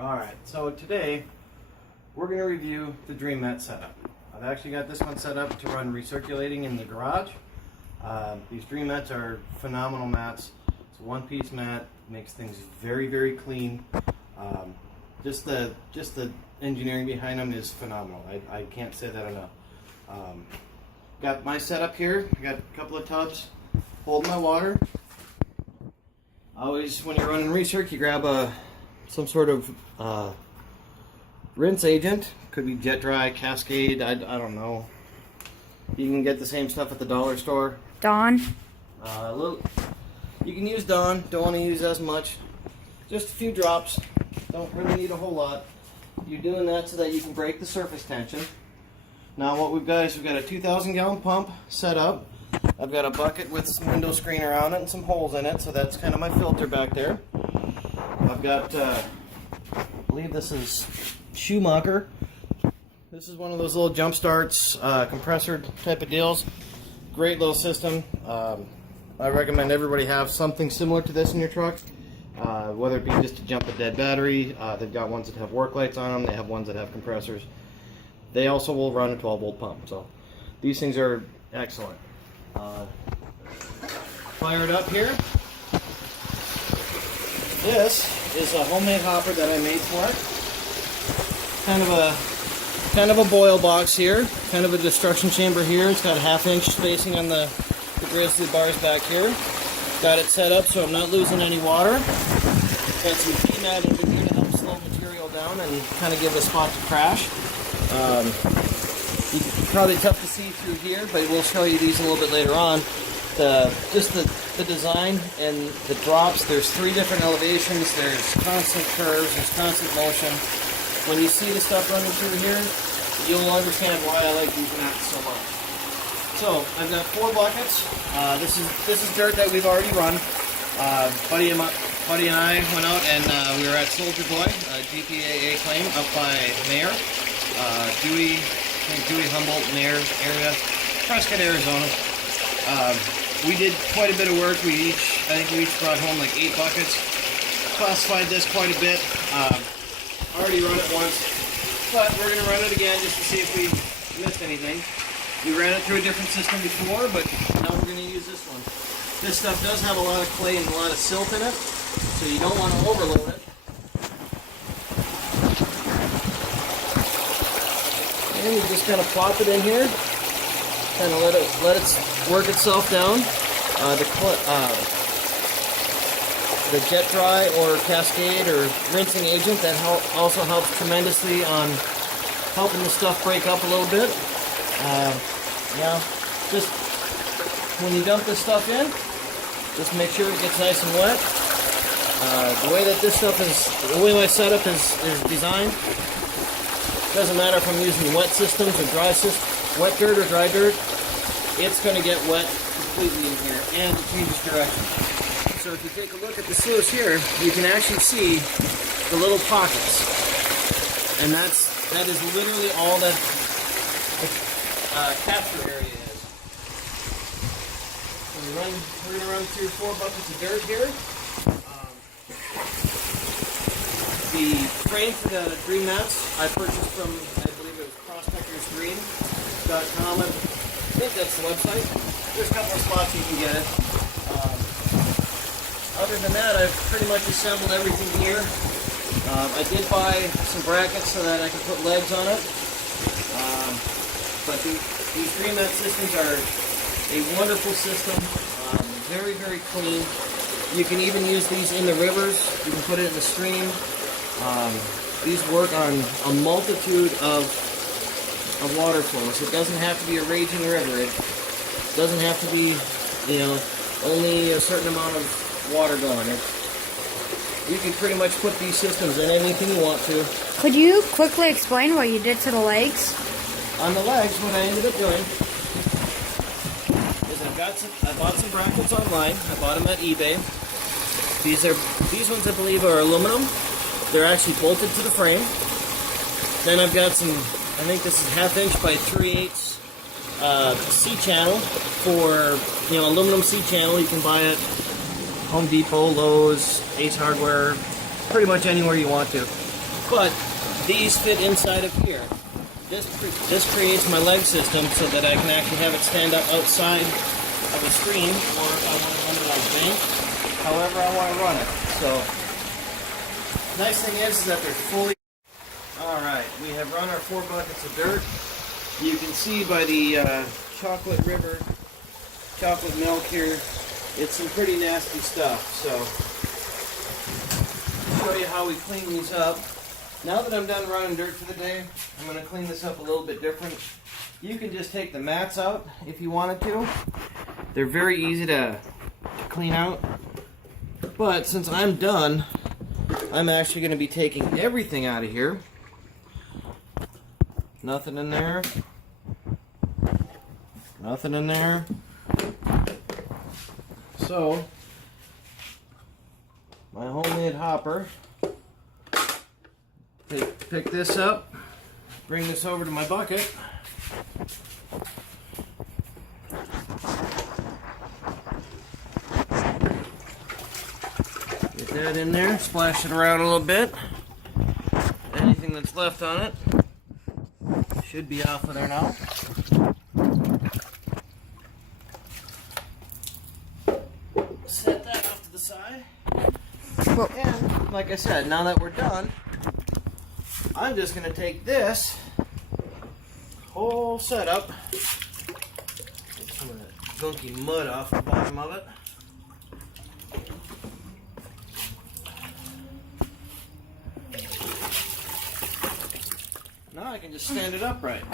Alright, so today we're going to review the Dream Mat setup. I've actually got this one set up to run recirculating in the garage. These Dream Mats are phenomenal mats. It's a one-piece mat, makes things very, very clean. Just the engineering behind them is phenomenal. I can't say that enough. Got my setup here. I got a couple of tubs holding my water. Always, when you're running recirc, you grab some sort of rinse agent. Could be Jet Dry, Cascade, I don't know. You can get the same stuff at the dollar store. Dawn. You can use Dawn. Don't want to use as much. Just a few drops. Don't really need a whole lot. You're doing that so that you can break the surface tension. Now what we've got is we've got a 2,000 gallon pump set up. I've got a bucket with some window screen around it and some holes in it, so that's kind of my filter back there. I've got, I believe this is Schumacher. This is one of those little jump starts, compressor type of deals. Great little system. I recommend everybody have something similar to this in your truck, whether it be just to jump a dead battery. They've got ones that have work lights on them. They have ones that have compressors. They also will run a 12-volt pump, so these things are excellent. Fire it up here. This is a homemade hopper that I made for it. Kind of a boil box here, kind of a destruction chamber here. It's got a 1/2 inch spacing on the grizzly bars back here. Got it set up so I'm not losing any water. Got some P-mat over here to help slow material down and kind of give a spot to crash. Probably tough to see through here, but we'll show you these a little bit later on. Just the design and the drops. There's 3 different elevations. There's constant curves. There's constant motion. When you see the stuff running through here, you'll understand why I like these mats so much. So I've got 4 buckets. This is dirt that we've already run. Buddy and I went out and we were at Soldier Boy, a GPAA claim up by Mayer, Dewey Humboldt Mayer area, Prescott, Arizona. We did quite a bit of work. I think we each brought home like 8 buckets. Classified this quite a bit. Already run it once, but we're going to run it again just to see if we missed anything. We ran it through a different system before, but now we're going to use this one. This stuff does have a lot of clay and a lot of silt in it, so you don't want to overload it. And you just kind of plop it in here, kind of let it work itself down. The Jet Dry or Cascade or rinsing agent that also helps tremendously on helping the stuff break up a little bit. Just when you dump this stuff in, just make sure it gets nice and wet. The way my setup is designed, doesn't matter if I'm using wet systems or wet dirt or dry dirt, it's going to get wet completely in here, and it changes direction. So if you take a look at the sluice here, you can actually see the little pockets, and that is literally all that capture area is. So we're going to run through 4 buckets of dirt here. The frame for the Dream Mats I purchased from, I believe it was prospectorsgreen.com. I think that's the website. There's a couple of spots you can get it. Other than that, I've pretty much assembled everything here. I did buy some brackets so that I could put legs on it. But these Dream Mat systems are a wonderful system. Very, very clean. You can even use these in the rivers. You can put it in the stream. These work on a multitude of water flows. It doesn't have to be a raging river. It doesn't have to be, only a certain amount of water going. You can pretty much put these systems in anything you want to. Could you quickly explain what you did to the legs? On the legs, what I ended up doing is I bought some brackets online. I bought them at eBay. These ones I believe are aluminum. They're actually bolted to the frame. Then I've got some, I think this is 1/2 inch by 3/8 C-channel for, aluminum C-channel. You can buy it Home Depot, Lowe's, Ace Hardware, pretty much anywhere you want to. but these fit inside of here. This creates my leg system so that I can actually have it stand up outside of the screen, or if I want to run it on bank, however I want to run it. So, nice thing is that they're fully... Alright, we have run our 4 buckets of dirt. You can see by the chocolate river, chocolate milk here, it's some pretty nasty stuff. So, I'll show you how we clean these up. Now that I'm done running dirt for the day, I'm going to clean this up a little bit different. You can just take the mats out if you wanted to. They're very easy to clean out. But since I'm done, I'm actually going to be taking everything out of here. Nothing in there. Nothing in there. So, my homemade hopper. Pick this up, bring this over to my bucket. Get that in there, splash it around a little bit. Anything that's left on it should be off of there now. Set that off to the side. And like I said, now that we're done, I'm just going to take this whole setup, get some of that gunky mud off the bottom of it. Now I can just stand it upright.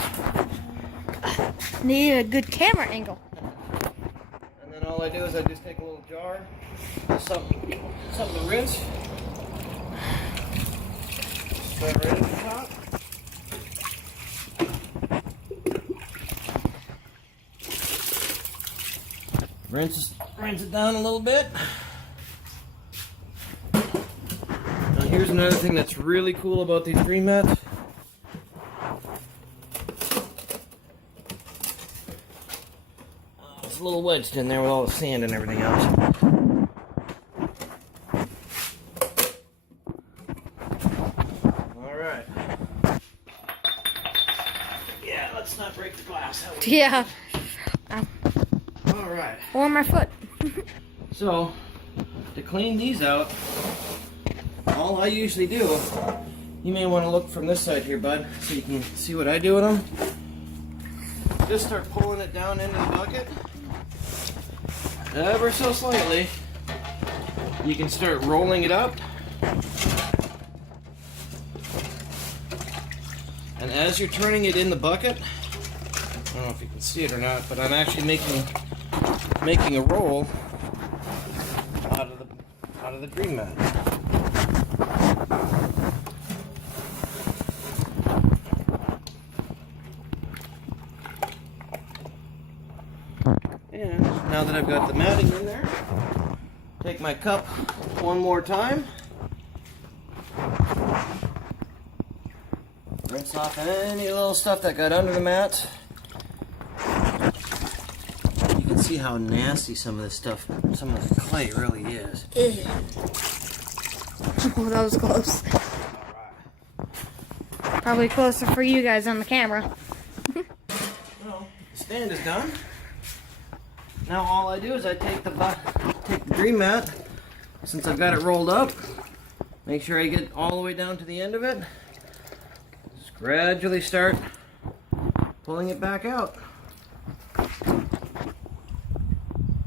Need a good camera angle. And then all I do is I just take a little jar, something to rinse. Right at the top. Rinse it down a little bit. Now here's another thing that's really cool about these green mats. It's a little wedged in there with all the sand and everything else. Not break the glass. Yeah. All right. Or my foot. So, to clean these out, all I usually do, you may want to look from this side here, bud, so you can see what I do with them. Just start pulling it down into the bucket. Ever so slightly. You can start rolling it up. And as you're turning it in the bucket, I don't know if you can see it or not, but I'm actually making a roll out of the green mat. And now that I've got the matting in there, take my cup one more time. Rinse off any little stuff that got under the mat. You can see how nasty some of this stuff, some of the clay really is. Ew. Oh, that was close. Alright. Probably closer for you guys on the camera. Well, the stand is done. Now all I do is I take the green mat, since I've got it rolled up, make sure I get all the way down to the end of it. Gradually start pulling it back out.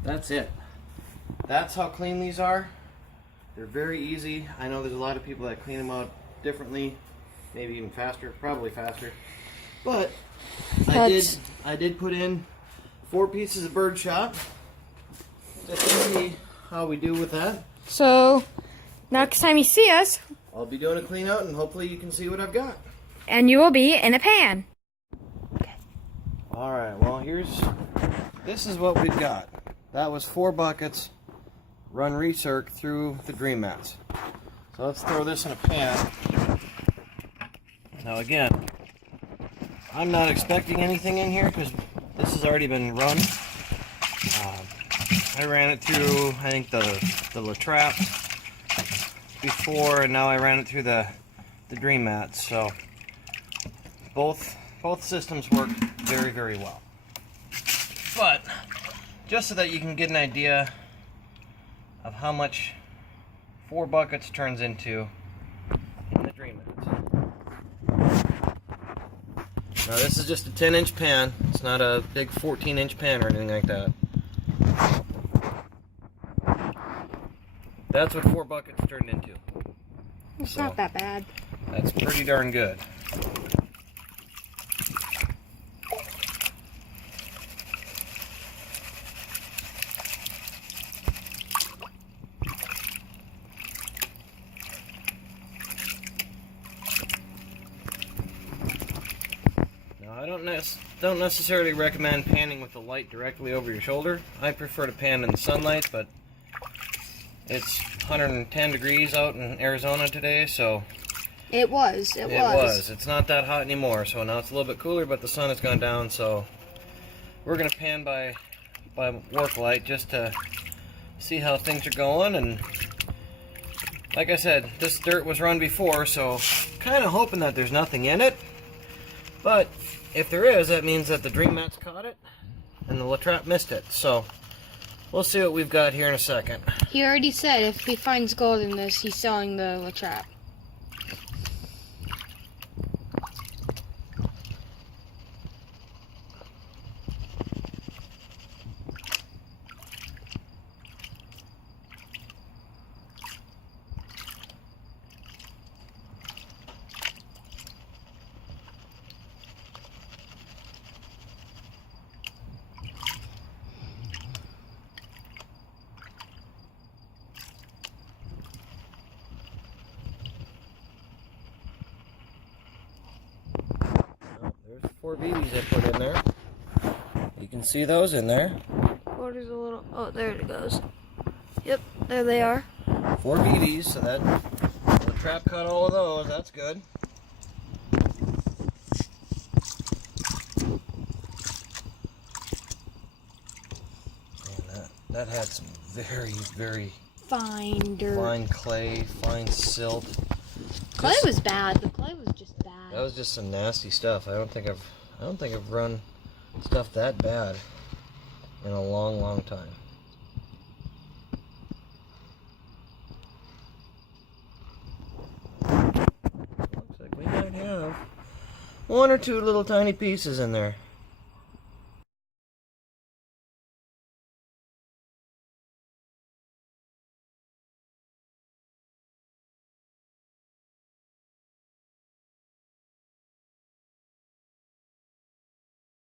That's it. That's how clean these are. They're very easy. I know there's a lot of people that clean them out differently, maybe even faster, probably faster. But I did put in 4 pieces of bird shot just to see how we do with that. So, next time you see us, I'll be doing a clean out and hopefully you can see what I've got. and you will be in a pan. Alright, well this is what we've got. That was 4 buckets, run recirc through the green mats. So let's throw this in a pan. Now again, I'm not expecting anything in here because this has already been run. I ran it through, I think, the La Trappe before, and now I ran it through the the Dream Mats. So both systems work very, very well. But just so that you can get an idea of how much 4 buckets turns into in the Dream Mats. Now this is just a 10-inch pan. It's not a big 14-inch pan or anything like that. That's what 4 buckets turned into. It's not that bad. That's pretty darn good. Now I don't necessarily recommend panning with the light directly over your shoulder. I prefer to pan in the sunlight, but it's 110 degrees out in Arizona today, so It was. It's not that hot anymore, so now it's a little bit cooler, but the sun has gone down, so we're gonna pan by work light just to see how things are going. And like I said, this dirt was run before, so kind of hoping that there's nothing in it. But if there is, that means that the Dream Mats caught it and the La Trappe missed it. So we'll see what we've got here in a second. He already said if he finds gold in this, he's selling the La Trappe. There's 4 BBs I put in there. You can see those in there. There's a little. Oh, there it goes. Yep, there they are. 4 BBs, so that the trap caught all of those. That's good. And that had some very, very Fine dirt. fine clay, fine silt. Clay was bad. The clay was just bad. That was just some nasty stuff. I don't think I've run stuff that bad in a long, long time. Looks like we might have 1 or 2 little tiny pieces in there.